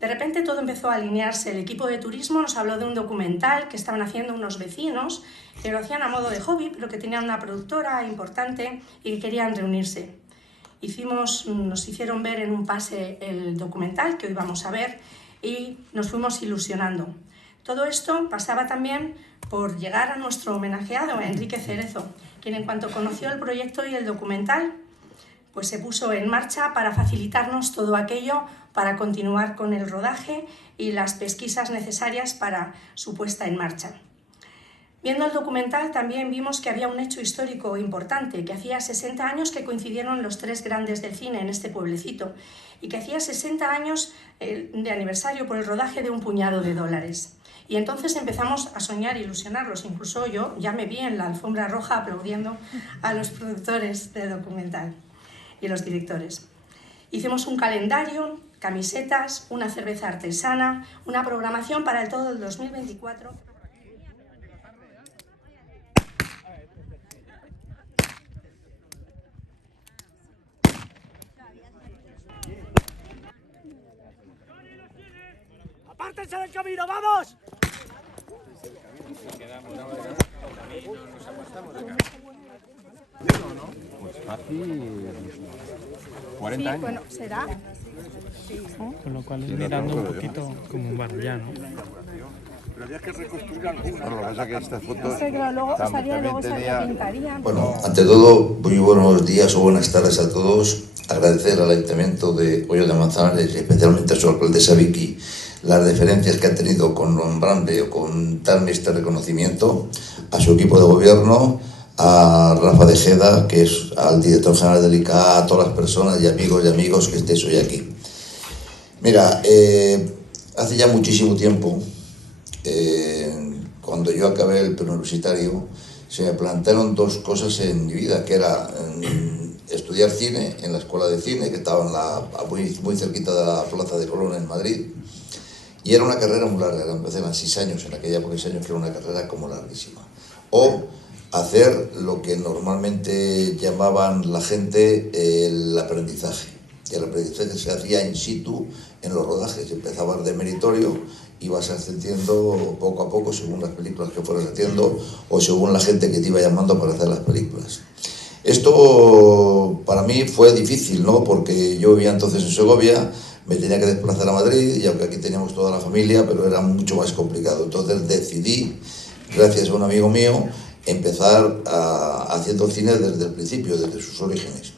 De repente todo empezó a alinearse. El equipo de turismo nos habló de un documental que estaban haciendo unos vecinos, que lo hacían a modo de hobby, pero que tenían una productora importante y que querían reunirse. Nos hicieron ver en un pase el documental que hoy vamos a ver y nos fuimos ilusionando. Todo esto pasaba también por llegar a nuestro homenajeado, Enrique Cerezo, quien en cuanto conoció el proyecto y el documental, pues se puso en marcha para facilitarnos todo aquello para continuar con el rodaje y las pesquisas necesarias para su puesta en marcha. Viendo el documental también vimos que había un hecho histórico importante, que hacía 60 años que coincidieron los tres grandes del cine en este pueblecito y que hacía 60 años de aniversario por el rodaje de Un puñado de dólares. Y entonces empezamos a soñar e ilusionarlos. Incluso yo ya me vi en la alfombra roja aplaudiendo a los productores del documental y los directores. Hicimos un calendario, camisetas, una cerveza artesana, una programación para todo el 2024. ¡Apártense del camino, vamos! Pues fácil, 40 años. Bueno, será. Con lo cual es mirando un poquito como un bar ya, ¿no? Pero había que reconstruir alguna. Bueno, lo que pasa es que estas fotos Luego se pintarían. Bueno, ante todo, muy buenos días o buenas tardes a todos. Agradecer al Ayuntamiento de Hoyo de Manzanares y especialmente a su alcaldesa Vicky las deferencias que ha tenido con nombrarme o con darme este reconocimiento, a su equipo de gobierno, a Rafa de Jeda, que es al director general del ICA, a todas las personas y amigos que estéis hoy aquí. Mira, hace ya muchísimo tiempo, cuando yo acabé el preuniversitario, se me plantearon dos cosas en mi vida, que era estudiar cine en la Escuela de Cine, que estaba muy cerquita de la Plaza de Colón en Madrid, y era una carrera muy larga, empecé en 6 años, en aquella época 6 años, que era una carrera como larguísima. O hacer lo que normalmente llamaban la gente el aprendizaje. Y el aprendizaje se hacía in situ en los rodajes, empezabas de meritorio, ibas ascendiendo poco a poco según las películas que fueras haciendo o según la gente que te iba llamando para hacer las películas. Esto para mí fue difícil, ¿no? Porque yo vivía entonces en Segovia, me tenía que desplazar a Madrid y aunque aquí teníamos toda la familia, pero era mucho más complicado. Entonces decidí, gracias a un amigo mío, empezar haciendo cine desde el principio, desde sus orígenes.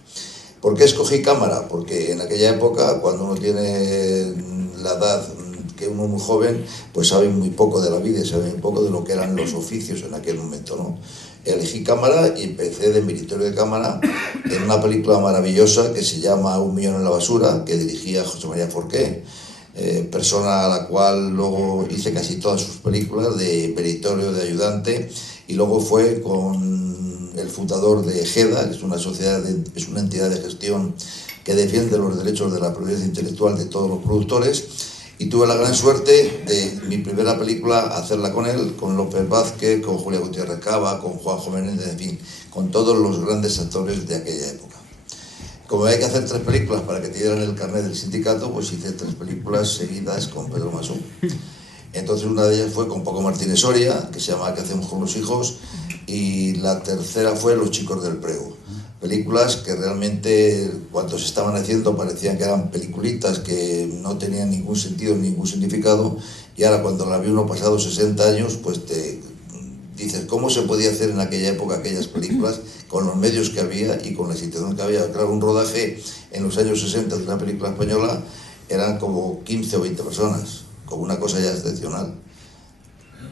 ¿Por qué escogí cámara? Porque en aquella época, cuando uno tiene la edad que uno es muy joven, pues sabe muy poco de la vida, sabe muy poco de lo que eran los oficios en aquel momento, ¿no? Elegí cámara y empecé de meritorio de cámara en una película maravillosa que se llama Un millón en la basura, que dirigía José María Forqué, persona a la cual luego hice casi todas sus películas de meritorio, de ayudante, y luego fue con el fundador de GEDA, que es es una entidad de gestión que defiende los derechos de la propiedad intelectual de todos los productores, y tuve la gran suerte de mi primera película hacerla con él, con López Vázquez, con Julia Gutiérrez Cava, con Juanjo Menéndez, en fin, con todos los grandes actores de aquella época. Como hay que hacer 3 películas para que te dieran el carnet del sindicato, pues hice 3 películas seguidas con Pedro Masó. Entonces una de ellas fue con Paco Martínez Soria, que se llama ¿Qué hacemos con los hijos? Y la tercera fue Los chicos del prego. Películas que realmente cuando se estaban haciendo parecían que eran peliculitas que no tenían ningún sentido, ningún significado, y ahora cuando la vi uno pasado 60 años, pues te dices, ¿cómo se podía hacer en aquella época aquellas películas con los medios que había y con la situación que había? Claro, un rodaje en los años 60 de una película española eran como 15 o 20 personas, como una cosa ya excepcional.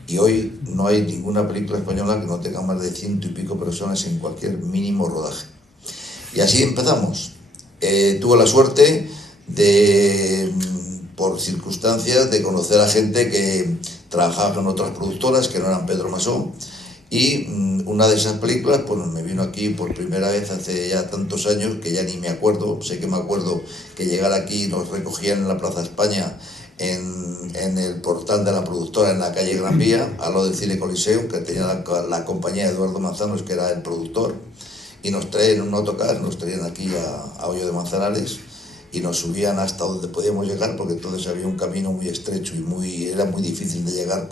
Y hoy no hay ninguna película española que no tenga más de 100 y pico personas en cualquier mínimo rodaje. Y así empezamos. Tuve la suerte de, por circunstancias, de conocer a gente que trabajaba con otras productoras que no eran Pedro Masó, y una de esas películas pues me vino aquí por primera vez hace ya tantos años que ya ni me acuerdo. Sé que me acuerdo que llegar aquí nos recogían en la Plaza España, en el portal de la productora en la calle Gran Vía, al lado del Cine Coliseo, que tenía la compañía de Eduardo Manzanos, que era el productor, y nos traen en un autocar, nos traían aquí a Hoyo de Manzanares, y nos subían hasta donde podíamos llegar, porque entonces había un camino muy estrecho y era muy difícil de llegar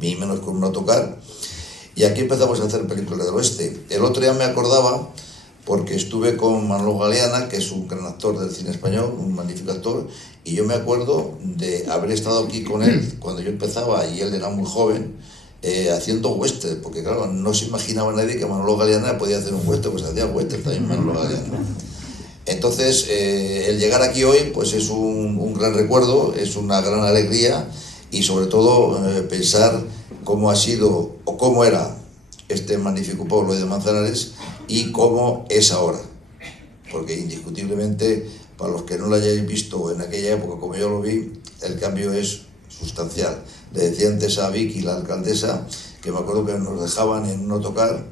ni menos con un autocar. Y aquí empezamos a hacer películas del oeste. El otro día me acordaba, porque estuve con Manolo Galeana, que es un gran actor del cine español, un magnífico actor, y yo me acuerdo de haber estado aquí con él cuando yo empezaba y él era muy joven, haciendo western, porque claro, no se imaginaba nadie que Manolo Galeana podía hacer un western, pues hacía western también Manolo Galeana. Entonces, el llegar aquí hoy pues es un gran recuerdo, es una gran alegría, y sobre todo pensar cómo ha sido o cómo era este magnífico pueblo de Manzanares y cómo es ahora, porque indiscutiblemente, para los que no lo hayáis visto en aquella época como yo lo vi, el cambio es sustancial. Le decía antes a Vicky, la alcaldesa, que me acuerdo que nos dejaban en un autocar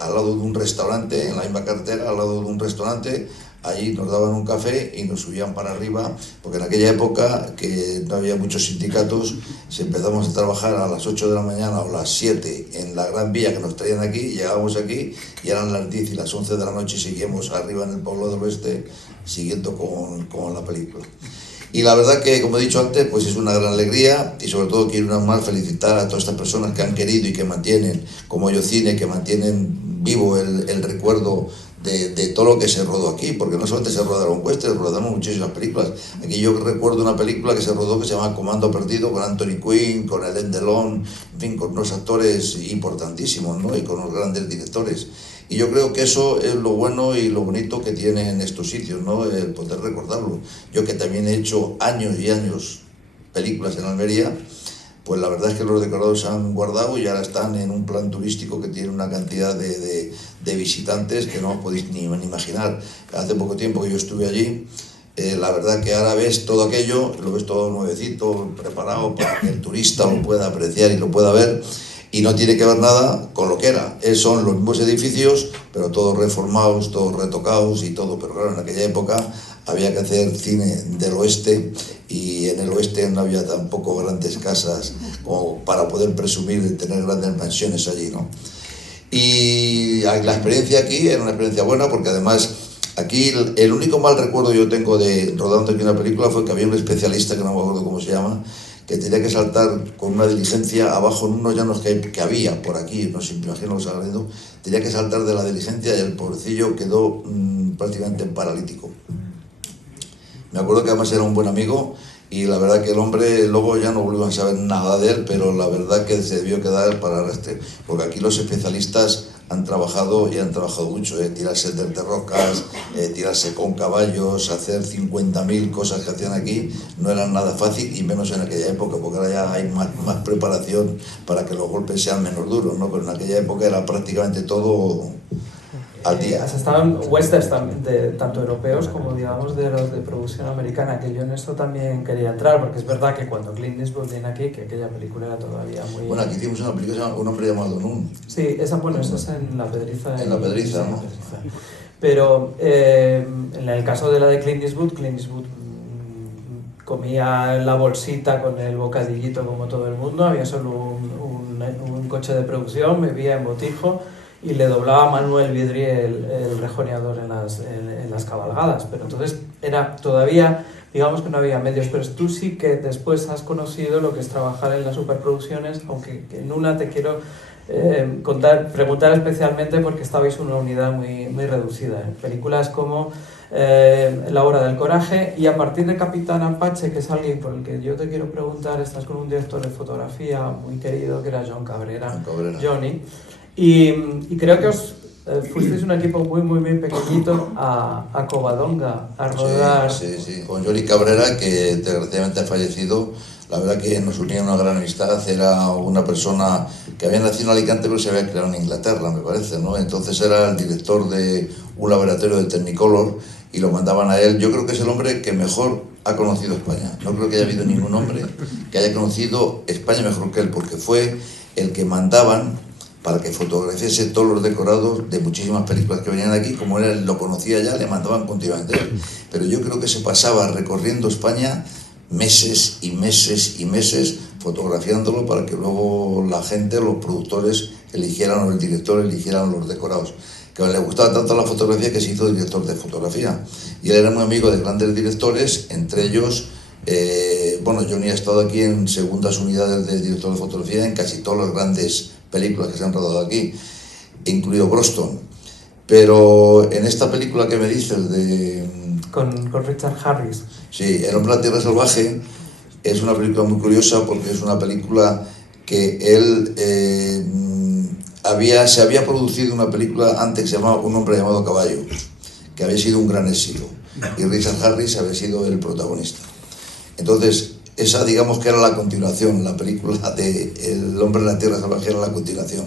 al lado de un restaurante, en la misma carretera, al lado de un restaurante. Allí nos daban un café y nos subían para arriba, porque en aquella época, que no había muchos sindicatos, si empezamos a trabajar a las 8 de la mañana o las 7 en la Gran Vía que nos traían aquí, llegábamos aquí y eran las 10 y las 11 de la noche y seguíamos arriba en el pueblo del oeste siguiendo con la película. Y la verdad que, como he dicho antes, pues es una gran alegría, y sobre todo quiero una vez más felicitar a todas estas personas que han querido y que mantienen, como Yo Cine, que mantienen vivo el recuerdo de todo lo que se rodó aquí, porque no solamente se rodaron western, rodaron muchísimas películas. Aquí yo recuerdo una película que se rodó que se llama Comando Perdido, con Anthony Quinn, con Alain Delon, en fin, con unos actores importantísimos, ¿no? Y con unos grandes directores. Y yo creo que eso es lo bueno y lo bonito que tienen estos sitios, ¿no? El poder recordarlo. Yo, que también he hecho años y años películas en Almería, pues la verdad es que los decorados se han guardado y ahora están en un plan turístico que tiene una cantidad de visitantes que no os podéis ni imaginar. Hace poco tiempo que yo estuve allí, la verdad que ahora ves todo aquello, lo ves todo nuevecito, preparado para que el turista lo pueda apreciar y lo pueda ver, y no tiene que ver nada con lo que era. Son los mismos edificios, pero todos reformados, todos retocados y todo. Pero claro, en aquella época había que hacer cine del oeste, y en el oeste no había tampoco grandes casas como para poder presumir de tener grandes mansiones allí, ¿no? Y la experiencia aquí era una experiencia buena, porque además aquí el único mal recuerdo que yo tengo de rodando aquí una película fue que había un especialista, que no me acuerdo cómo se llama, que tenía que saltar con una diligencia abajo en unos llanos que había por aquí, no sé, me imagino los Sagredo, tenía que saltar de la diligencia y el pobrecillo quedó prácticamente paralítico. Me acuerdo que además era un buen amigo, y la verdad que el hombre, luego ya no volvimos a saber nada de él, pero la verdad que se debió quedar para arrastre, porque aquí los especialistas han trabajado mucho, tirarse de rocas, tirarse con caballos, hacer 50.000 cosas que hacían aquí, no eran nada fácil, y menos en aquella época, porque ahora ya hay más preparación para que los golpes sean menos duros, ¿no? Pero en aquella época era prácticamente todo al día. Has estado en westerns también, tanto europeos como, digamos, de los de producción americana, que yo en esto también quería entrar, porque es verdad que cuando Clint Eastwood viene aquí, que aquella película era todavía muy... Bueno, aquí hicimos una película que se llama Un hombre llamado Nun. Sí, esa es en La Pedriza. En La Pedriza, ¿no? Pero en el caso de la de Clint Eastwood comía en la bolsita con el bocadillito como todo el mundo, había solo un coche de producción, bebía en botijo, y le doblaba a Manuel Vidri el rejoneador en las cabalgadas. Pero entonces era todavía, digamos que no había medios, pero tú sí que después has conocido lo que es trabajar en las superproducciones, aunque en una te quiero preguntar especialmente porque estabais en una unidad muy, muy reducida. En películas como La Hora del Coraje, y a partir de Capitán Apache, que es alguien por el que yo te quiero preguntar, estás con un director de fotografía muy querido que era John Cabrera. Johnny. Y creo que fuisteis un equipo muy, muy, muy pequeñito a Covadonga, a rodar. Sí, con Johnny Cabrera, que desgraciadamente ha fallecido. La verdad que nos unía una gran amistad. Era una persona que había nacido en Alicante, pero se había creado en Inglaterra, me parece, ¿no? Entonces era el director de un laboratorio de Technicolor y lo mandaban a él. Yo creo que es el hombre que mejor ha conocido España. No creo que haya habido ningún hombre que haya conocido España mejor que él, porque fue el que mandaban para que fotografiase todos los decorados de muchísimas películas que venían aquí. Como él lo conocía ya, le mandaban continuamente. Pero yo creo que se pasaba recorriendo España meses y meses y meses fotografiándolo, para que luego la gente, los productores eligieran, o el director eligieran los decorados. que le gustaba tanto la fotografía que se hizo director de fotografía. Y él era muy amigo de grandes directores, entre ellos, bueno, Johnny ha estado aquí en segundas unidades de director de fotografía en casi todas las grandes películas que se han rodado aquí, incluido Broston. Pero en esta película que me dices de... Con Richard Harris. Sí, El hombre de la tierra salvaje es una película muy curiosa porque es una película que él... se había producido una película antes que se llamaba Un hombre llamado Caballo, que había sido un gran éxito, y Richard Harris había sido el protagonista. Entonces, esa digamos que era la continuación, la película de El hombre de la tierra salvaje era la continuación.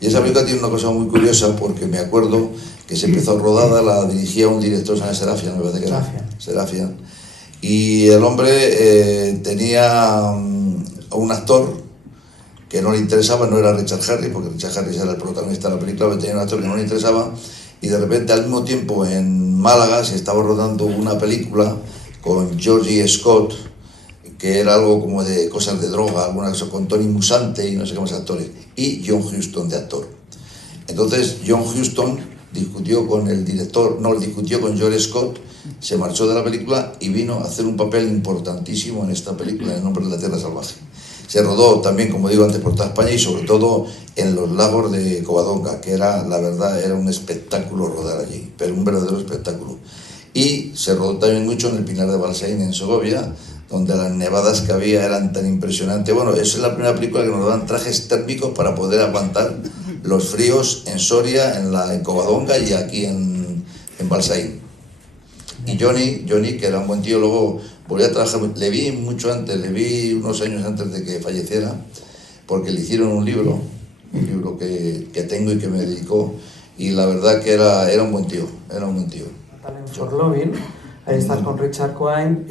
Y esa película tiene una cosa muy curiosa porque me acuerdo que se empezó rodada, la dirigía un director, Serafian, me parece que era Serafian, y el hombre tenía un actor que no le interesaba, no era Richard Harris, porque Richard Harris era el protagonista de la película, pero tenía un actor que no le interesaba, y de repente al mismo tiempo en Málaga se estaba rodando una película con Georgie Scott, que era algo como de cosas de droga, alguna cosa con Tony Musante y no sé qué más actores, y John Huston de actor. Entonces John Huston discutió con el director, discutió con George Scott, se marchó de la película y vino a hacer un papel importantísimo en esta película, en El hombre de la tierra salvaje. Se rodó también, como digo antes, por toda España y sobre todo en los lagos de Covadonga, que era, la verdad, era un espectáculo rodar allí, pero un verdadero espectáculo. Y se rodó también mucho en el Pinar de Balsaín, en Segovia, donde las nevadas que había eran tan impresionantes. Bueno, esa es la primera película que nos dan trajes térmicos para poder aguantar los fríos en Soria, en Covadonga y aquí en Balsaín. Y Johnny, que era un buen tío, luego volví a trabajar, le vi mucho antes, le vi unos años antes de que falleciera, porque le hicieron un libro que tengo y que me dedicó, y la verdad que era un buen tío, Talent for Loving, ahí estás con Richard Quine,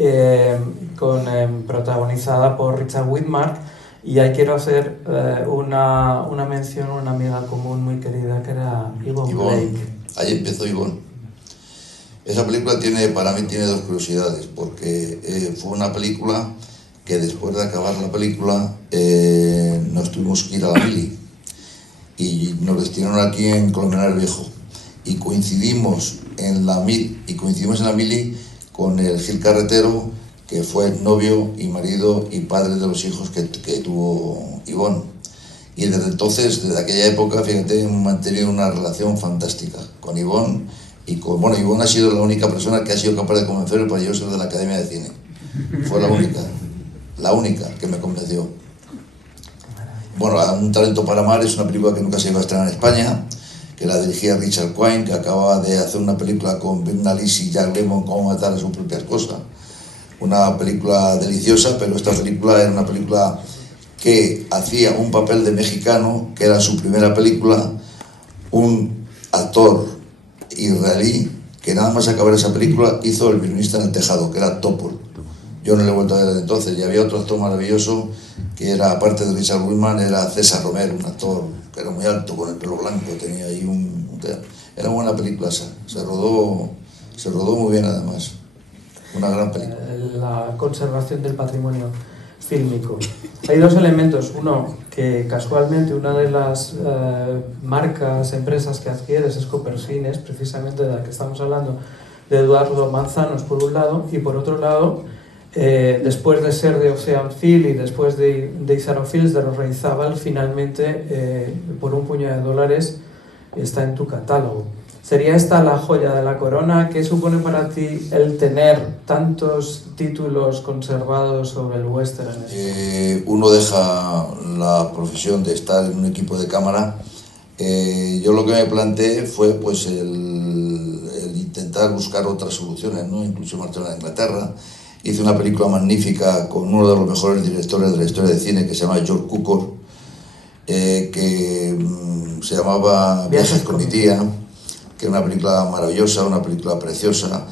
protagonizada por Richard Widmark, y ahí quiero hacer una mención a una amiga común muy querida que era Yvonne Blake. Ahí empezó Yvonne. Esa película para mí tiene dos curiosidades, porque fue una película que después de acabar la película nos tuvimos que ir a la mili y nos destinaron aquí en Colmenar el Viejo y coincidimos en la mili con el Gil Carretero, que fue novio y marido y padre de los hijos que tuvo Yvonne. Y desde entonces, desde aquella época, fíjate, hemos mantenido una relación fantástica con Yvonne. Y Yvonne ha sido la única persona que ha sido capaz de convencerme para yo ser de la Academia de Cine. Fue la única que me convenció. Bueno, Un talento para amar es una película que nunca se iba a estrenar en España, que la dirigía Richard Quine, que acababa de hacer una película con Ben Alice y Jack Lemmon, Cómo matar a su propia esposa. Una película deliciosa, pero esta película era una película que hacía un papel de mexicano, que era su primera película, un actor israelí que nada más acabar esa película hizo El violinista en el tejado, que era Topol. Yo no le he vuelto a ver desde entonces, y había otro actor maravilloso que era, aparte de Richard Widmark, era César Romero, un actor que era muy alto, con el pelo blanco, tenía ahí era una buena película esa, se rodó muy bien además, una gran película. La conservación del patrimonio fílmico. Hay dos elementos. Uno, que casualmente una de las marcas, empresas que adquieres es Copercines, precisamente de la que estamos hablando, de Eduardo Manzanos por un lado, y por otro lado, después de ser de Ocean Film y después de Izaro Films, de los Reizábal, finalmente por un puñado de dólares está en tu catálogo. ¿Sería esta la joya de la corona? ¿Qué supone para ti el tener tantos títulos conservados sobre el western? Uno deja la profesión de estar en un equipo de cámara. Yo lo que me planteé fue pues el intentar buscar otras soluciones, ¿no? Incluso marché a Inglaterra. Hice una película magnífica con uno de los mejores directores de la historia de cine, que se llama George Cukor, que se llamaba Viajes con mi tía, que es una película maravillosa, una película preciosa,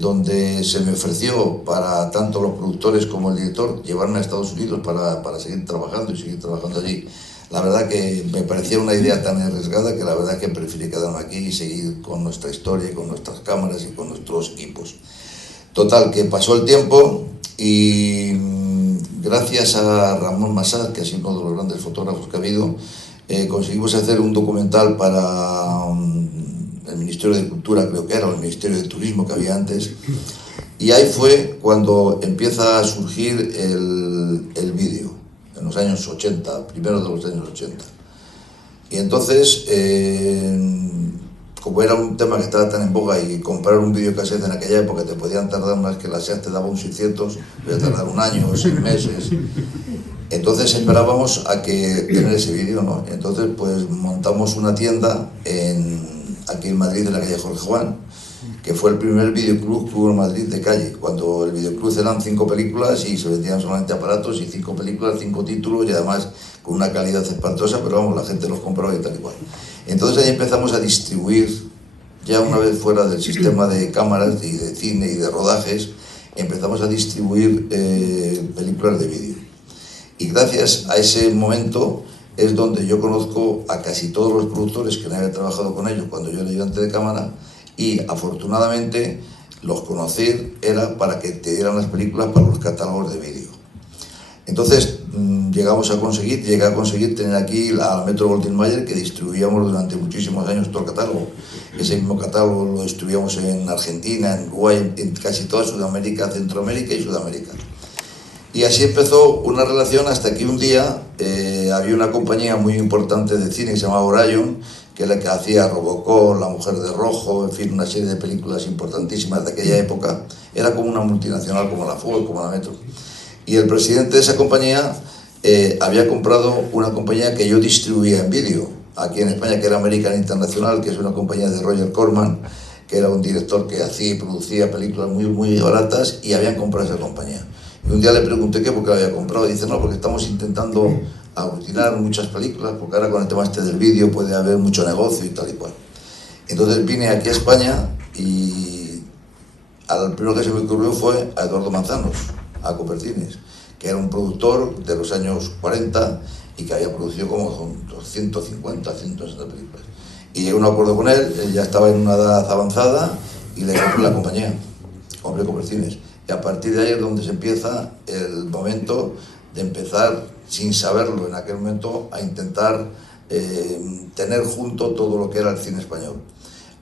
donde se me ofreció para tanto los productores como el director llevarme a Estados Unidos para seguir trabajando allí. La verdad que me parecía una idea tan arriesgada que la verdad que preferí quedarme aquí y seguir con nuestra historia, con nuestras cámaras y con nuestros equipos. Total, que pasó el tiempo y gracias a Ramón Massad, que ha sido uno de los grandes fotógrafos que ha habido, conseguimos hacer un documental para Ministerio de Cultura, creo que era, o el Ministerio de Turismo que había antes. Y ahí fue cuando empieza a surgir el vídeo, en los años 80, primeros de los años 80. Y entonces, como era un tema que estaba tan en boga y comprar un videocassette en aquella época te podían tardar más, que la SEAT te daba un 600, podía tardar un año o 6 meses. Entonces esperábamos a que tener ese vídeo, ¿no? Entonces pues montamos una tienda aquí en Madrid, en la calle Jorge Juan, que fue el primer videoclub que hubo en Madrid de calle, cuando el videoclub eran 5 películas y se vendían solamente aparatos, y 5 películas, 5 títulos, y además con una calidad espantosa, pero vamos, la gente los compraba y tal y cual. Entonces ahí empezamos a distribuir, ya una vez fuera del sistema de cámaras y de cine y de rodajes, empezamos a distribuir películas de vídeo. Y gracias a ese momento es donde yo conozco a casi todos los productores que no había trabajado con ellos cuando yo era ayudante de cámara, y afortunadamente los conocer era para que te dieran las películas para los catálogos de vídeo. Entonces llegué a conseguir tener aquí la Metro Goldwyn Mayer, que distribuíamos durante muchísimos años todo el catálogo. Ese mismo catálogo lo distribuíamos en Argentina, en Uruguay, en casi toda Sudamérica, Centroamérica y Sudamérica. Y así empezó una relación hasta que un día había una compañía muy importante de cine que se llamaba Orion, que es la que hacía Robocop, La Mujer de Rojo, en fin, una serie de películas importantísimas de aquella época. Era como una multinacional, como la Ford, como la Metro. Y el presidente de esa compañía había comprado una compañía que yo distribuía en vídeo aquí en España, que era American International, que es una compañía de Roger Corman, que era un director que hacía y producía películas muy, muy baratas, y habían comprado esa compañía. Y un día le pregunté por qué la había comprado, y dice, no, porque estamos intentando aglutinar muchas películas, porque ahora con el tema este del vídeo puede haber mucho negocio y tal y cual. Entonces vine aquí a España y al primero que se me ocurrió fue a Eduardo Manzanos, a Copercines, que era un productor de los años 40 y que había producido como 150, 160 películas. Y llegué a un acuerdo con él ya estaba en una edad avanzada, y le compré la compañía, compré Copercines. Y a partir de ahí es donde se empieza el momento de empezar, sin saberlo en aquel momento, a intentar tener junto todo lo que era el cine español.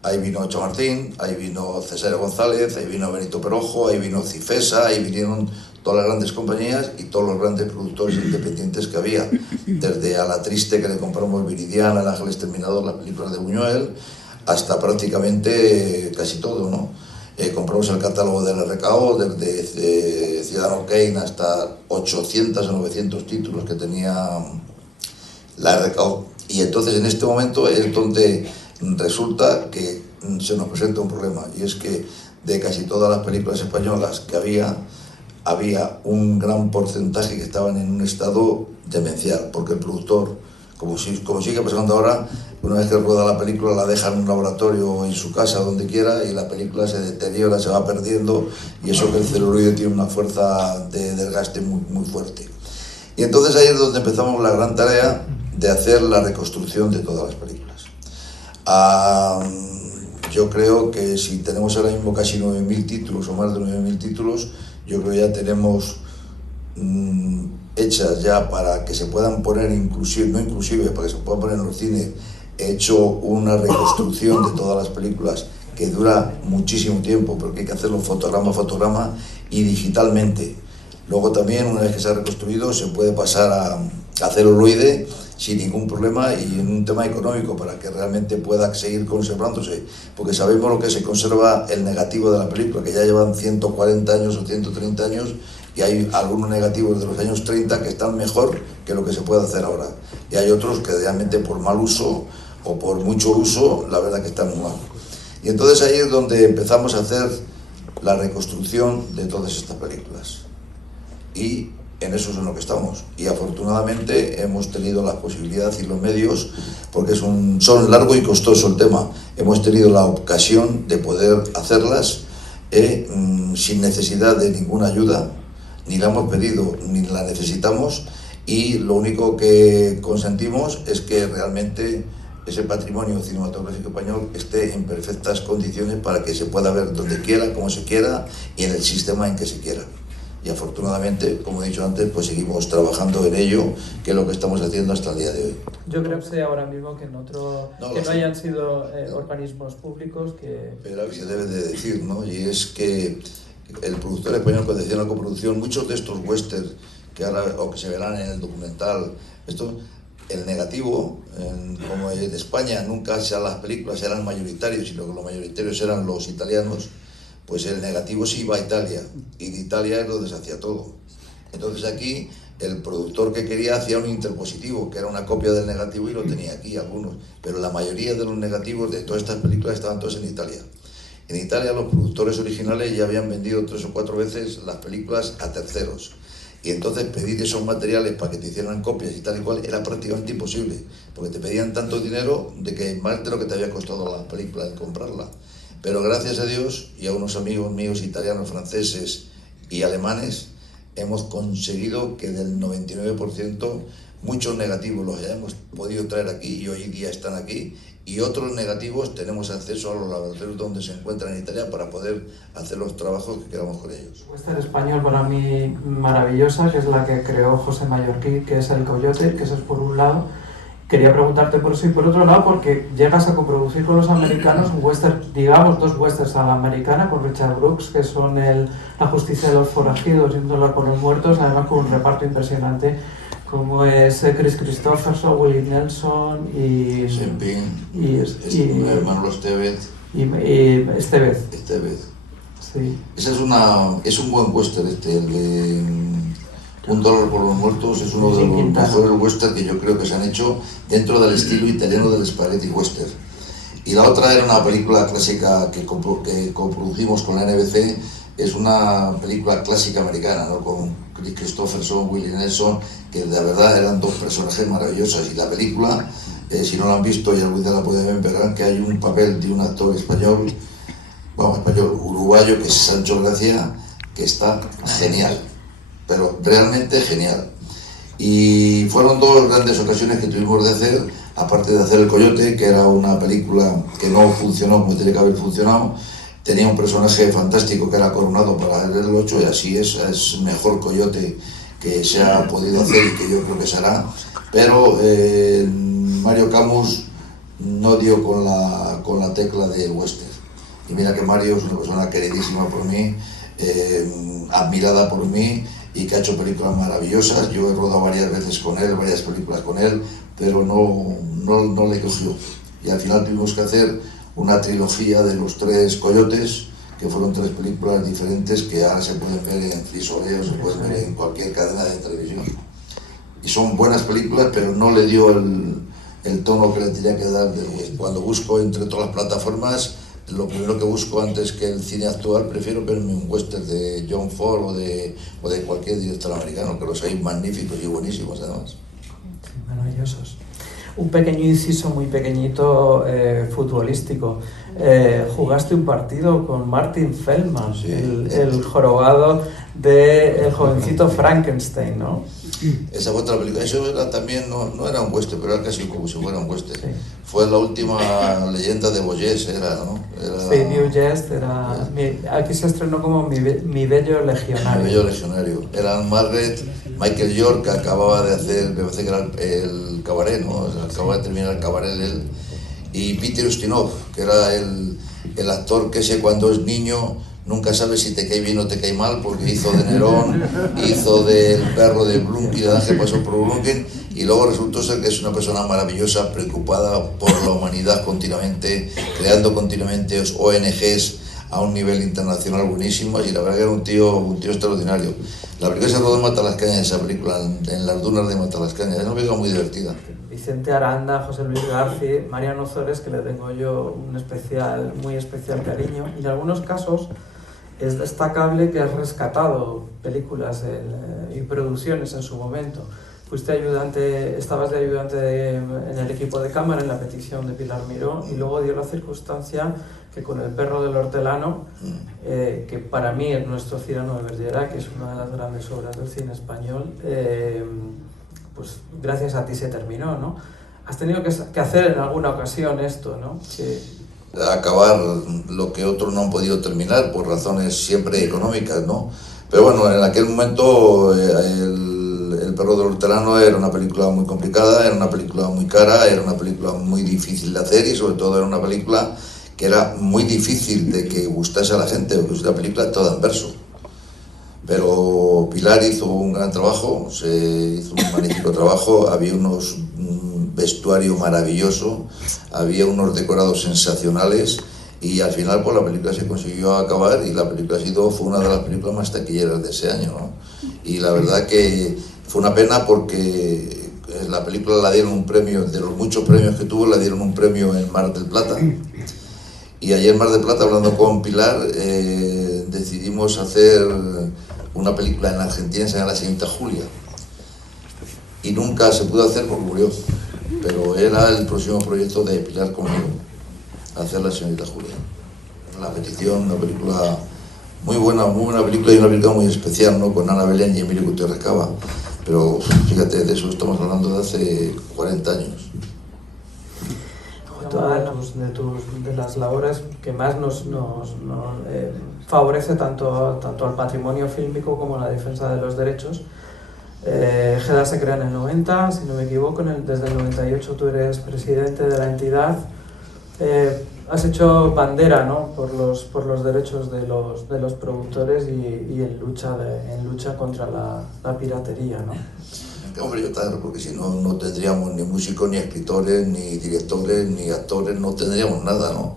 Ahí vino Chamartín, ahí vino César González, ahí vino Benito Perojo, ahí vino Cifesa, ahí vinieron todas las grandes compañías y todos los grandes productores independientes que había, desde A la Triste, que le compramos Viridiana, El Ángel Exterminador, las películas de Buñuel, hasta prácticamente casi todo, ¿no? Compramos el catálogo del RKO, desde Ciudadano Kane hasta 800 o 900 títulos que tenía la RKO. Y entonces en este momento es donde resulta que se nos presenta un problema, y es que de casi todas las películas españolas que había un gran porcentaje que estaban en un estado demencial, porque el productor, como sigue pasando ahora, una vez que rueda la película la deja en un laboratorio o en su casa, donde quiera, y la película se deteriora, se va perdiendo, y eso que el celuloide tiene una fuerza de desgaste muy, muy fuerte. Y entonces ahí es donde empezamos la gran tarea de hacer la reconstrucción de todas las películas. Yo creo que si tenemos ahora mismo casi 9.000 títulos o más de 9.000 títulos, yo creo que ya tenemos hechas ya para que se puedan poner, para que se puedan poner en los cines, hecho una reconstrucción de todas las películas que dura muchísimo tiempo, porque hay que hacerlo fotograma a fotograma y digitalmente. Luego también, una vez que se ha reconstruido, se puede pasar a celuloide sin ningún problema, y en un tema económico, para que realmente pueda seguir conservándose, porque sabemos lo que se conserva el negativo de la película, que ya llevan 140 años o 130 años, y hay algunos negativos de los años 30 que están mejor que lo que se puede hacer ahora, y hay otros que realmente por mal uso o por mucho uso, la verdad que están muy mal. Y entonces ahí es donde empezamos a hacer la reconstrucción de todas estas películas, y en eso es en lo que estamos, y afortunadamente hemos tenido la posibilidad y los medios, porque son largo y costoso el tema, hemos tenido la ocasión de poder hacerlas sin necesidad de ninguna ayuda, ni la hemos pedido ni la necesitamos, y lo único que consentimos es que realmente ese patrimonio cinematográfico español esté en perfectas condiciones para que se pueda ver donde quiera, como se quiera y en el sistema en que se quiera. y afortunadamente, como he dicho antes, pues seguimos trabajando en ello, que es lo que estamos haciendo hasta el día de hoy. Yo creo que sé ahora mismo que no hayan sido organismos públicos que... Pero se debe de decir, ¿no? Y es que el productor español, cuando decía la coproducción, muchos de estos westerns que ahora o que se verán en el documental, el negativo, como en España nunca sean las películas eran mayoritarios, sino que los mayoritarios eran los italianos, pues el negativo sí iba a Italia, y de Italia es donde se hacía todo. Entonces aquí el productor que quería hacía un interpositivo, que era una copia del negativo, y lo tenía aquí algunos, pero la mayoría de los negativos de todas estas películas estaban todos en Italia. En Italia los productores originales ya habían vendido 3 o 4 veces las películas a terceros, y entonces pedir esos materiales para que te hicieran copias y tal y cual era prácticamente imposible, porque te pedían tanto dinero de que más de lo que te había costado la película de comprarla. Pero gracias a Dios y a unos amigos míos italianos, franceses y alemanes, hemos conseguido que del 99% muchos negativos los hayamos podido traer aquí y hoy día están aquí, y otros negativos tenemos acceso a los laboratorios donde se encuentran en Italia para poder hacer los trabajos que queramos con ellos. Western español para mí maravillosa, que es la que creó José Mallorquí, que es El Coyote, que eso es por un lado. Quería preguntarte por eso, y por otro lado porque llegas a coproducir con los americanos un western, digamos 2 westerns a la americana con Richard Brooks, que son La justicia de los forajidos y Un dólar por los muertos, además con un reparto impresionante como es Chris Christopherson, Willie Nelson y Manolo Estevez. Y Estevez. Sí. Ese es un buen western el de Un dólar por los muertos, es uno de los mejores western que yo creo que se han hecho dentro del estilo italiano del spaghetti western. Y la otra era una película clásica que coprodujimos con la NBC, es una película clásica americana, ¿no? Con Chris Christopherson, Willie Nelson, que de verdad eran 2 personajes maravillosos. Y la película, si no la han visto y algún día la pueden ver, verán que hay un papel de un actor español, uruguayo, que es Sancho Gracia, que está genial, pero realmente genial. Y fueron 2 grandes ocasiones que tuvimos de hacer, aparte de hacer El Coyote, que era una película que no funcionó como tenía que haber funcionado. Tenía un personaje fantástico que era Coronado para el 8, y así es mejor Coyote que se ha podido hacer y que yo creo que se hará. Pero Mario Camus no dio con la tecla del western. Y mira que Mario es una persona queridísima por mí, admirada por mí, y que ha hecho películas maravillosas. Yo he rodado varias veces con él, varias películas con él, pero no le cogió. Y al final tuvimos que hacer una trilogía de los 3 Coyotes, que fueron 3 películas diferentes que ahora se pueden ver en Frisoleo, se pueden ver en cualquier cadena de televisión. Y son buenas películas, pero no le dio el tono que le tenía que dar. Cuando busco entre todas las plataformas, lo primero que busco antes que el cine actual, prefiero verme un western de John Ford o de cualquier director americano, que los hay magníficos y buenísimos además. Maravillosos. Un pequeño inciso muy pequeñito futbolístico. Jugaste un partido con Martin Feldman, sí, el jorobado del jovencito Frankenstein, ¿no? Esa fue otra película. Eso era también, no era un western, pero era casi como si fuera un western. Sí. Fue la última leyenda de Boyes, ¿no? Sí, New Jest era... Aquí se estrenó como Mi Bello Legionario. Mi Bello Legionario. Eran Margaret, Michael York, que acababa de hacer, me parece que era el cabaret, ¿no? O sea, acababa de terminar el cabaret él. Y Peter Ustinov, que era el actor que cuando es niño nunca sabe si te cae bien o te cae mal, porque hizo de Nerón, hizo del perro de Blumkin, el ángel pasó por Blumkin, y luego resultó ser que es una persona maravillosa, preocupada por la humanidad continuamente, creando continuamente ONGs a un nivel internacional buenísimo, y la verdad que era un tío extraordinario. La película se rodó en Matalascaña, esa película, en las dunas de Matalascaña, es una película muy divertida. Vicente Aranda, José Luis García, Mariano Zores, que le tengo yo un muy especial cariño, y en algunos casos es destacable que has rescatado películas y producciones en su momento. Estabas de ayudante en el equipo de cámara en La petición de Pilar Miró, y luego dio la circunstancia que con El perro del hortelano, que para mí es nuestro Cyrano de Bergerac, que es una de las grandes obras del cine español, pues gracias a ti se terminó, ¿no? Has tenido que hacer en alguna ocasión esto, ¿no? Acabar lo que otros no han podido terminar por razones siempre económicas, ¿no? Pero bueno, en aquel momento El perro del hortelano era una película muy complicada, era una película muy cara, era una película muy difícil de hacer y sobre todo era una película que era muy difícil de que gustase a la gente, porque es una película toda en verso. Pero Pilar hizo un gran trabajo, se hizo un magnífico trabajo, había un vestuario maravilloso, había unos decorados sensacionales y al final pues la película se consiguió acabar y la película fue una de las películas más taquilleras de ese año, ¿no? Y la verdad que fue una pena porque la película la dieron un premio, de los muchos premios que tuvo, la dieron un premio en Mar del Plata. Y ayer en Mar del Plata, hablando con Pilar, decidimos hacer una película en Argentina, se llama La Señorita Julia. Y nunca se pudo hacer porque murió. Pero era el próximo proyecto de Pilar conmigo, hacer La Señorita Julia. La petición, una película muy buena película y una película muy especial, ¿no? Con Ana Belén y Emilio Gutiérrez Cava. Pero fíjate, de eso estamos hablando de hace 40 años. De las labores que más nos favorece tanto al patrimonio fílmico como a la defensa de los derechos. GEDA se crea en el 90, si no me equivoco, desde el 98 tú eres presidente de la entidad. Has hecho bandera, ¿no? por los derechos de los productores y en lucha contra la piratería, ¿no? Hombre, yo claro, porque si no, no tendríamos ni músicos, ni escritores, ni directores, ni actores, no tendríamos nada, ¿no?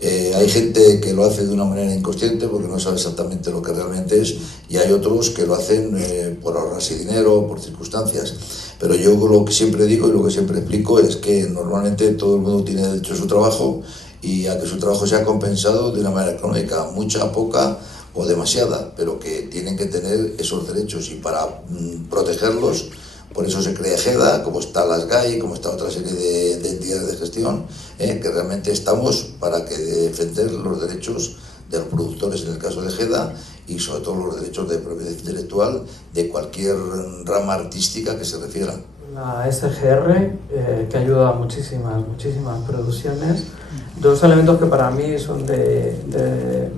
Hay gente que lo hace de una manera inconsciente porque no sabe exactamente lo que realmente es y hay otros que lo hacen por ahorrarse dinero, por circunstancias. Pero yo lo que siempre digo y lo que siempre explico es que normalmente todo el mundo tiene derecho a su trabajo y a que su trabajo sea compensado de una manera económica, mucha, poca o demasiada, pero que tienen que tener esos derechos y para protegerlos. Por eso se crea GEDA, como está la SGAI, como está otra serie de entidades de gestión, que realmente estamos para defender los derechos de los productores en el caso de GEDA y sobre todo los derechos de propiedad intelectual de cualquier rama artística que se refiera. La SGR, que ayuda a muchísimas producciones. Dos elementos que para mí son de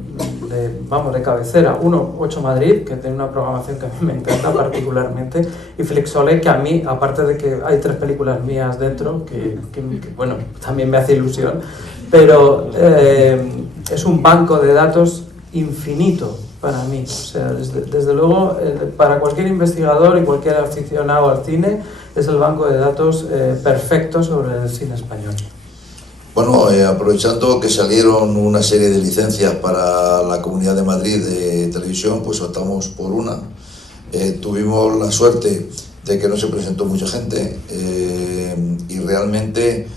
cabecera. Uno, 8 Madrid, que tiene una programación que a mí me encanta particularmente, y Flixolé, que a mí, aparte de que hay 3 películas mías dentro, que bueno, también me hace ilusión, pero es un banco de datos infinito para mí. O sea, desde luego, para cualquier investigador y cualquier aficionado al cine, es el banco de datos perfecto sobre el cine español. Bueno, aprovechando que salieron una serie de licencias para la Comunidad de Madrid de televisión, pues optamos por una. Tuvimos la suerte de que no se presentó mucha gente y realmente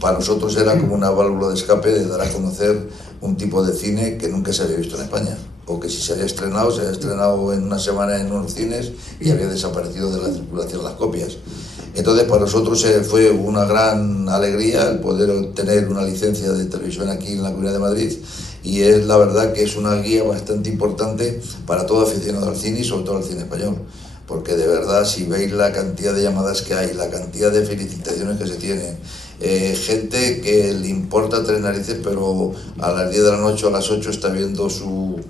para nosotros era como una válvula de escape de dar a conocer un tipo de cine que nunca se había visto en España, o que si se había estrenado en una semana en unos cines y había desaparecido de la circulación las copias. Entonces para nosotros fue una gran alegría el poder obtener una licencia de televisión aquí en la Comunidad de Madrid y es la verdad que es una guía bastante importante para todo aficionado al cine y sobre todo al cine español, porque de verdad si veis la cantidad de llamadas que hay, la cantidad de felicitaciones que se tienen, gente que le importa 3 narices pero a las 10 de la noche o a las 8 está viendo su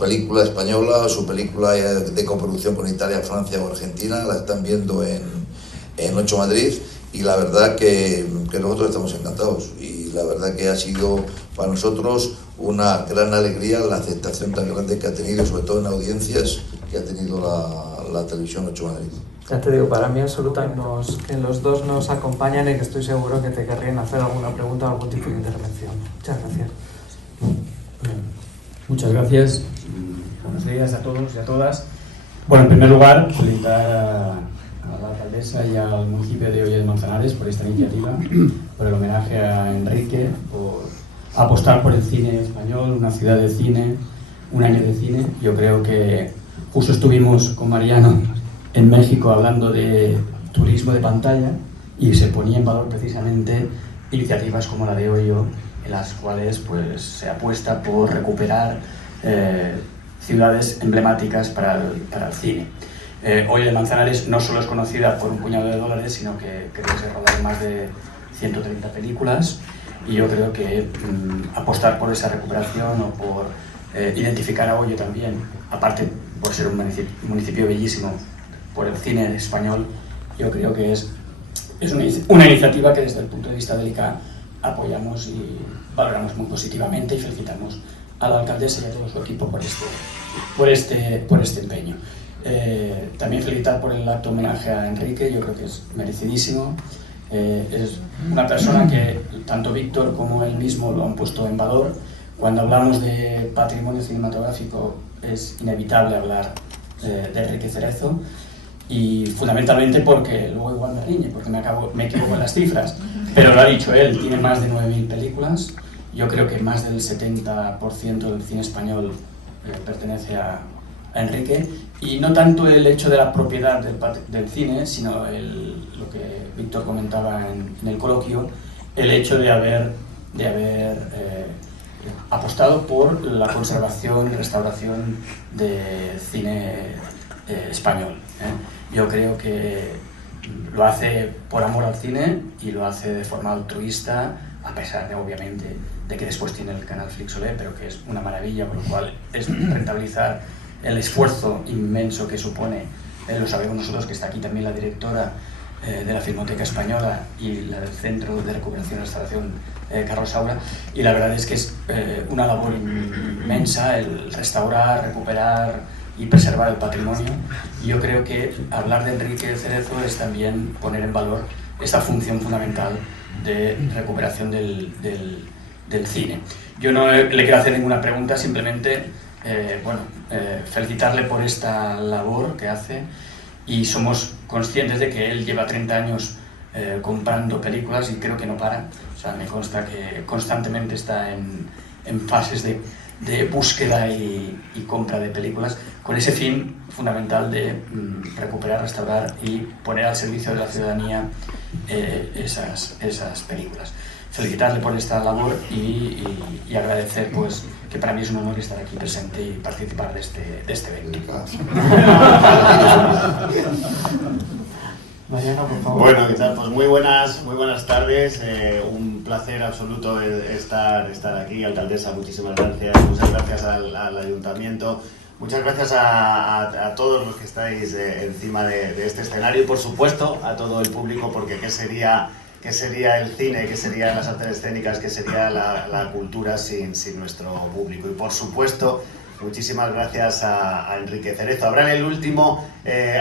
película española o su película de coproducción con Italia, Francia o Argentina, la están viendo en 8 Madrid y la verdad que nosotros estamos encantados y la verdad que ha sido para nosotros una gran alegría la aceptación tan grande que ha tenido, sobre todo en audiencias que ha tenido la televisión 8 Madrid. Ya te digo, para mí absolutamente que los dos nos acompañan y que estoy seguro que te querrían hacer alguna pregunta o algún tipo de intervención. Muchas gracias. Muchas gracias. Buenos días a todos y a todas. Bueno, en primer lugar, felicitar a la alcaldesa y al municipio de Oller de Manzanares por esta iniciativa, por el homenaje a Enrique, por apostar por el cine español, una ciudad de cine, un año de cine. Yo creo que justo estuvimos con Mariano en México hablando de turismo de pantalla y se ponía en valor precisamente iniciativas como la de Oyo, en las cuales pues, se apuesta por recuperar ciudades emblemáticas para el cine. Oyo de Manzanares no solo es conocida por un puñado de dólares, sino que creo que se rodaron más de 130 películas y yo creo que apostar por esa recuperación o por identificar a Oyo también, aparte por ser un municipio bellísimo, por el cine español, yo creo que es una iniciativa que desde el punto de vista del ICA apoyamos y valoramos muy positivamente, y felicitamos a la alcaldesa y a todo su equipo por este empeño. También felicitar por el acto homenaje a Enrique, yo creo que es merecidísimo. Es una persona que tanto Víctor como él mismo lo han puesto en valor. Cuando hablamos de patrimonio cinematográfico es inevitable hablar de Enrique Cerezo, y fundamentalmente porque luego igual me riñe, porque me equivoco en las cifras, pero lo ha dicho él, tiene más de 9.000 películas. Yo creo que más del 70% del cine español pertenece a Enrique, y no tanto el hecho de la propiedad del cine, sino lo que Víctor comentaba en el coloquio, el hecho de haber apostado por la conservación y restauración de cine español. Yo creo que lo hace por amor al cine y lo hace de forma altruista, a pesar de, obviamente, de que después tiene el canal Flixolé, pero que es una maravilla, por lo cual es rentabilizar el esfuerzo inmenso que supone. Lo sabemos nosotros, que está aquí también la directora de la Filmoteca Española y la del Centro de Recuperación y Restauración, Carlos Saura, y la verdad es que es una labor inmensa el restaurar, recuperar y preservar el patrimonio. Y yo creo que hablar de Enrique Cerezo es también poner en valor esta función fundamental de recuperación del cine. Yo no le quiero hacer ninguna pregunta, simplemente felicitarle por esta labor que hace, y somos conscientes de que él lleva 30 años comprando películas y creo que no para. O sea, me consta que constantemente está en fases de búsqueda y compra de películas, con ese fin fundamental de recuperar, restaurar y poner al servicio de la ciudadanía esas películas. Felicitarle por esta labor y agradecer, pues, que para mí es un honor estar aquí presente y participar de este evento. Mariano, por favor. Bueno, ¿qué tal? Pues muy buenas tardes. Un placer absoluto estar aquí. Alcaldesa, muchísimas gracias. Muchas gracias al Ayuntamiento. Muchas gracias a todos los que estáis encima de este escenario, y por supuesto a todo el público, porque ¿qué sería el cine, qué serían las artes escénicas, qué sería la cultura sin nuestro público? Y por supuesto, muchísimas gracias a Enrique Cerezo. Hablar el último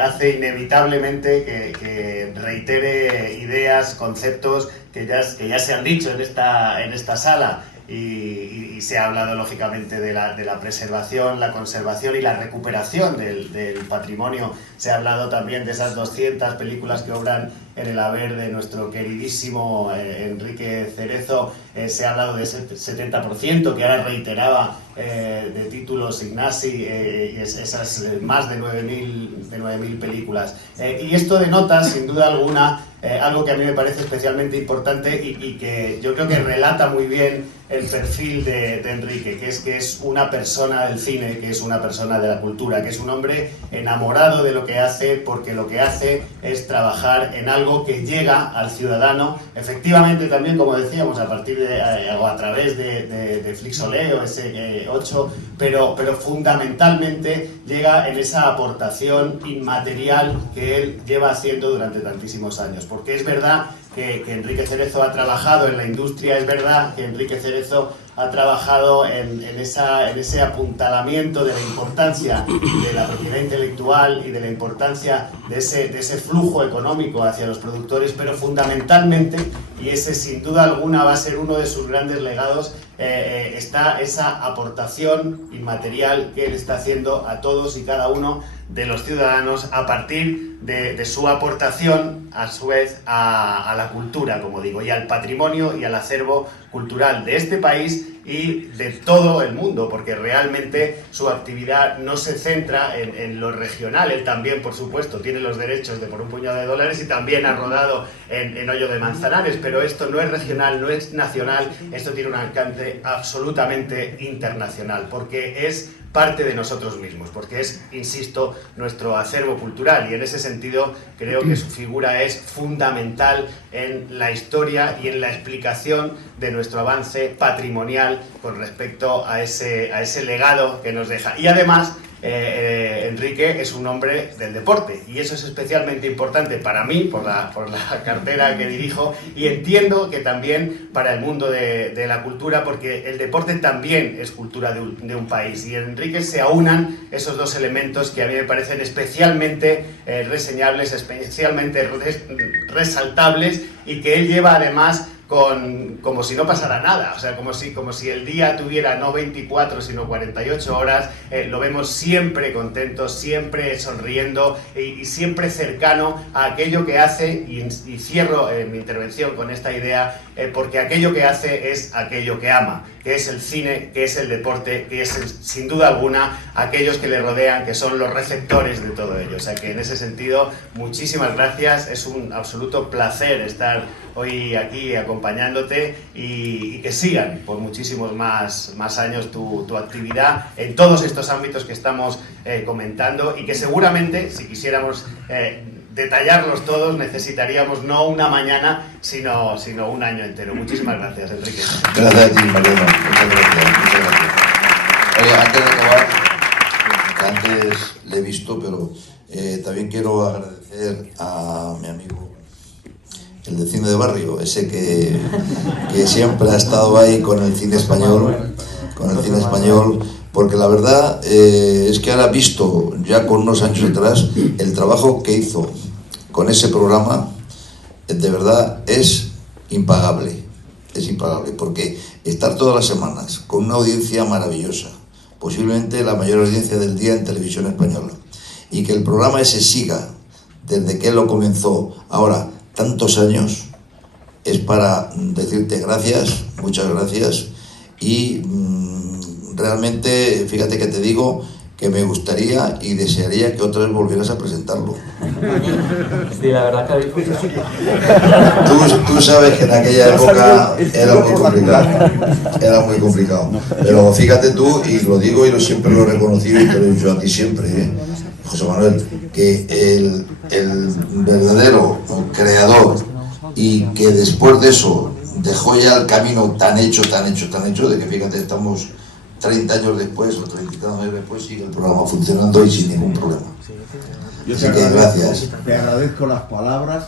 hace inevitablemente que reitere ideas, conceptos que ya se han dicho en esta sala, y se ha hablado lógicamente de la preservación, la conservación y la recuperación del patrimonio. Se ha hablado también de esas 200 películas que obran en el haber de nuestro queridísimo Enrique Cerezo. Se ha hablado de ese 70% que ahora reiteraba de títulos Ignasi, esas más de 9.000 películas. Y esto denota, sin duda alguna, algo que a mí me parece especialmente importante y que yo creo que relata muy bien el perfil de Enrique, que es una persona del cine, que es una persona de la cultura, que es un hombre enamorado de lo que hace, porque lo que hace es trabajar en algo que llega al ciudadano, efectivamente también, como decíamos, a partir o a través de Flixolé o S8, pero fundamentalmente llega en esa aportación inmaterial que él lleva haciendo durante tantísimos años, porque es verdad que Enrique Cerezo ha trabajado en la industria, es verdad que Enrique Cerezo ha trabajado en ese apuntalamiento de la importancia de la propiedad intelectual y de la importancia de ese flujo económico hacia los productores, pero fundamentalmente, y ese sin duda alguna va a ser uno de sus grandes legados, está esa aportación inmaterial que él está haciendo a todos y cada uno de los ciudadanos a partir de su aportación, a su vez, a la cultura, como digo, y al patrimonio y al acervo cultural de este país y de todo el mundo, porque realmente su actividad no se centra en lo regional. Él también, por supuesto, tiene los derechos de por un puñado de dólares y también ha rodado en Hoyo de Manzanares, pero esto no es regional, no es nacional, esto tiene un alcance absolutamente internacional, porque es parte de nosotros mismos, porque es, insisto, nuestro acervo cultural, y en ese sentido creo que su figura es fundamental en la historia y en la explicación de nuestro avance patrimonial con respecto a ese legado que nos deja. Y además Enrique es un hombre del deporte y eso es especialmente importante para mí por la cartera que dirijo y entiendo que también para el mundo de la cultura, porque el deporte también es cultura de un país y en Enrique se aunan esos dos elementos que a mí me parecen especialmente reseñables, especialmente resaltables y que él lleva además como si no pasara nada, o sea, como si el día tuviera no 24 sino 48 horas, lo vemos siempre contento, siempre sonriendo y siempre cercano a aquello que hace y cierro mi intervención con esta idea, porque aquello que hace es aquello que ama, que es el cine, que es el deporte, que es sin duda alguna aquellos que le rodean, que son los receptores de todo ello, o sea que en ese sentido muchísimas gracias, es un absoluto placer estar hoy aquí acompañándote y que sigan por muchísimos más años tu actividad en todos estos ámbitos que estamos comentando y que seguramente, si quisiéramos detallarlos todos, necesitaríamos no una mañana, sino un año entero. Muchísimas gracias, Enrique. Gracias a ti, Mariano. Muchas gracias. Oye, antes de acabar, que antes le he visto, pero también quiero agradecer a mi amigo el de cine de barrio, ese que siempre ha estado ahí con el cine español, porque la verdad es que ahora visto ya con unos años atrás el trabajo que hizo con ese programa, de verdad es impagable, porque estar todas las semanas con una audiencia maravillosa, posiblemente la mayor audiencia del día en televisión española, y que el programa ese siga desde que él lo comenzó ahora tantos años, es para decirte gracias, muchas gracias, y realmente, fíjate que te digo que me gustaría y desearía que otra vez volvieras a presentarlo. Sí, la verdad que tú sabes que en aquella época era muy complicado, pero fíjate tú, y lo digo y siempre lo he reconocido y te lo he dicho a ti siempre, José Manuel, que el verdadero creador y que después de eso dejó ya el camino tan hecho, de que fíjate, estamos 30 años después o 30 años después, sigue el programa funcionando y sin ningún problema. Así que gracias. Te agradezco las palabras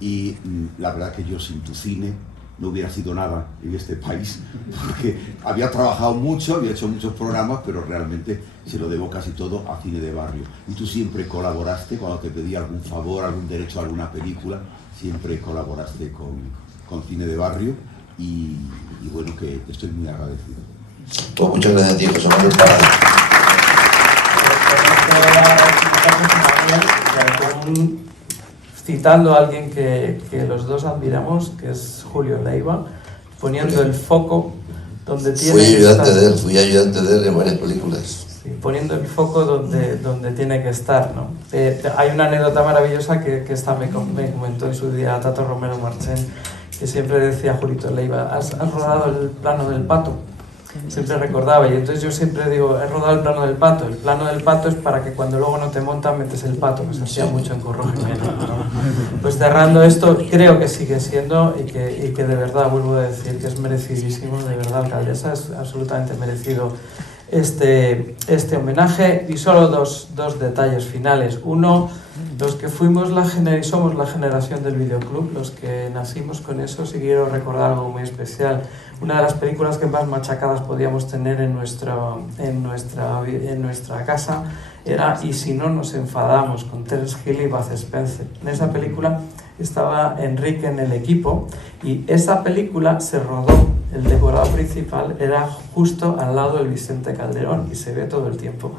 y la verdad que yo sin tu cine no hubiera sido nada en este país, porque había trabajado mucho, había hecho muchos programas, pero realmente se lo debo casi todo a cine de barrio. Y tú siempre colaboraste cuando te pedí algún favor, algún derecho a alguna película, siempre colaboraste con cine de barrio y bueno, que te estoy muy agradecido. Pues muchas gracias a ti, José Manuel. Citando a alguien que los dos admiramos, que es Julio Leiva, poniendo el foco donde tiene fui ayudante de él en varias películas. Sí, poniendo el foco donde tiene que estar, ¿no? Hay una anécdota maravillosa que me comentó en su día Tato Romero Marchén, que siempre decía Julito Leiva, ¿has rodado el plano del pato? Siempre recordaba, y entonces yo siempre digo, he rodado el plano del pato. El plano del pato es para que cuando luego no te montan metes el pato, que se hacía mucho en Curro Jiménez, ¿no? Pues cerrando esto, creo que sigue siendo y que de verdad vuelvo a decir que es merecidísimo, de verdad, alcaldesa, es absolutamente merecido este homenaje. Y solo dos detalles finales. Uno, los que fuimos somos la generación del videoclub, los que nacimos con eso, sí quiero recordar algo muy especial. Una de las películas que más machacadas podíamos tener en nuestra casa era Y si no nos enfadamos, con Terence Hill y Bud Spencer. En esa película estaba Enrique en el equipo y esa película se rodó, el decorado principal era justo al lado del Vicente Calderón y se ve todo el tiempo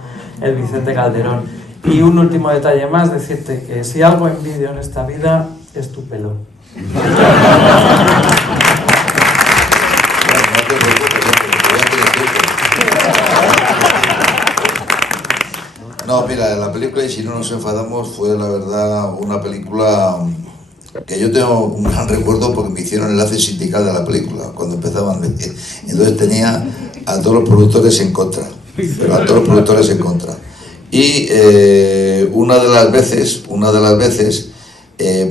el Vicente Calderón. Y un último detalle más, decirte que si algo envidio en esta vida es tu pelo. No, mira, la película Y si no nos enfadamos fue la verdad una película que yo tengo un gran recuerdo porque me hicieron enlace sindical de la película cuando empezaban. Entonces tenía a todos los productores en contra, Y una de las veces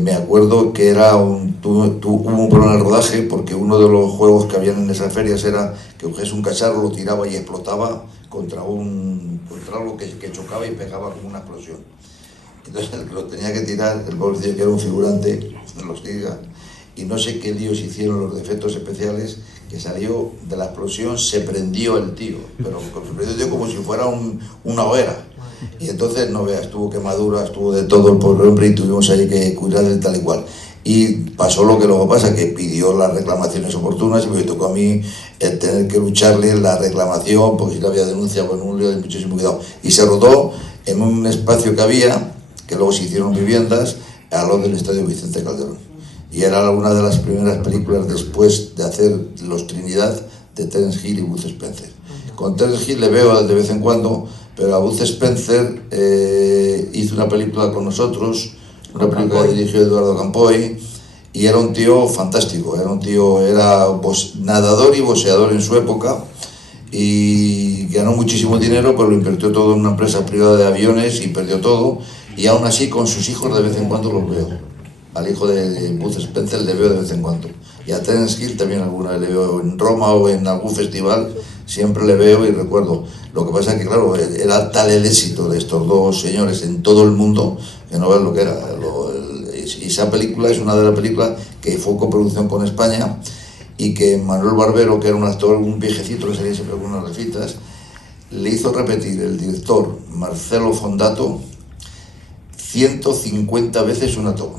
me acuerdo que hubo un problema en el rodaje porque uno de los juegos que habían en esas ferias era que cogías un cacharro, lo tiraba y explotaba contra algo que chocaba y pegaba como una explosión. Entonces el que lo tenía que tirar, el pobrecillo que era un figurante, los diga, y no sé qué líos hicieron los de efectos especiales, que salió de la explosión, se prendió el tío, pero se prendió el tío como si fuera una hoguera. Y entonces, no veas, tuvo quemaduras, tuvo de todo el pobre hombre y tuvimos ahí que cuidar de tal y cual. Y pasó lo que luego pasa, que pidió las reclamaciones oportunas y me tocó a mí tener que lucharle la reclamación, porque si no había denuncia, pues un lío de muchísimo cuidado. Y se rodó en un espacio que había, que luego se hicieron viviendas, al lado del Estadio Vicente Calderón. Y era una de las primeras películas después de hacer Los Trinidad de Terence Hill y Bud Spencer. Con Terence Hill le veo de vez en cuando, pero a Bud Spencer hizo una película con nosotros, una película que dirigió Eduardo Campoy, y era un tío fantástico, era nadador y boxeador en su época, y ganó muchísimo dinero, pero lo invirtió todo en una empresa privada de aviones y perdió todo, y aún así con sus hijos de vez en cuando los veo. Al hijo de Bud Spencer le veo de vez en cuando. Y a Terence Hill también alguna vez le veo en Roma o en algún festival, siempre le veo y recuerdo. Lo que pasa es que, claro, era tal el éxito de estos dos señores en todo el mundo que no ves lo que era. Y esa película es una de las películas que fue coproducción con España y que Manuel Barbero, que era un actor, un viejecito que salía siempre con unas refitas, le hizo repetir el director Marcelo Fondato 150 veces una toma.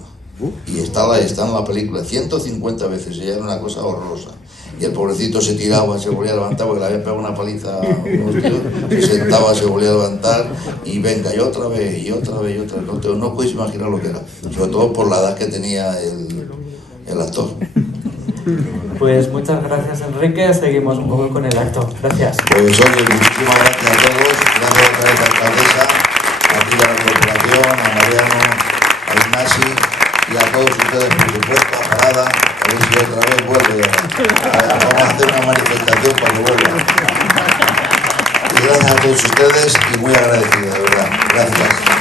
Y está en la película 150 veces, y era una cosa horrorosa. Y el pobrecito se tiraba, se volvía a levantar, porque le había pegado una paliza a unos tíos, se sentaba, se volvía a levantar, y venga, y otra vez, y otra vez, y otra vez. No podéis imaginar lo que era, sobre todo por la edad que tenía el actor. Pues muchas gracias, Enrique. Seguimos un poco con el acto. Gracias. Pues oye, muchísimas gracias a todos. Gracias otra vez a la alcaldesa, aquí a la corporación, a Mariano, a Ignasi y a todos ustedes, por supuesto, a Parada. A ver si otra vez vuelve. Vamos a hacer una manifestación para que vuelva. Y gracias a todos ustedes y muy agradecido, de verdad. Gracias.